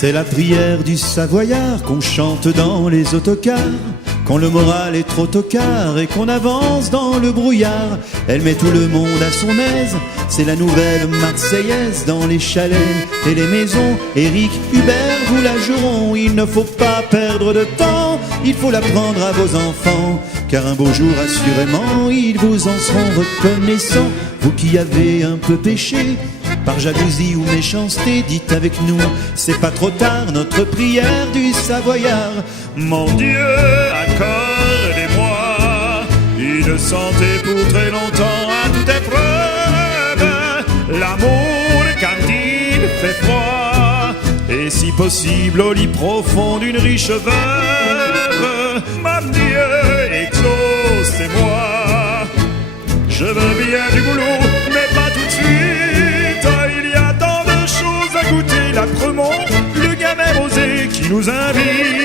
C'est la prière du Savoyard qu'on chante dans les autocars quand le moral est trop tocard et qu'on avance dans le brouillard. Elle met tout le monde à son aise, c'est la nouvelle Marseillaise. Dans les chalets et les maisons, Éric, Hubert vous la joueront. Il ne faut pas perdre de temps, il faut l'apprendre à vos enfants, car un beau jour assurément ils vous en seront reconnaissants. Vous qui avez un peu péché par jalousie ou méchanceté, dites avec nous, c'est pas trop tard, notre prière du Savoyard. Mon Dieu, accordez-moi une santé pour très longtemps à toute épreuve, l'amour quand il fait froid, et si possible au lit profond d'une riche veuve. Mon Dieu, exaucez-moi, je veux bien du boulot, mais pas tout de suite. Il y a tant de choses à goûter, l'âprement, le gamin rosé qui nous invite.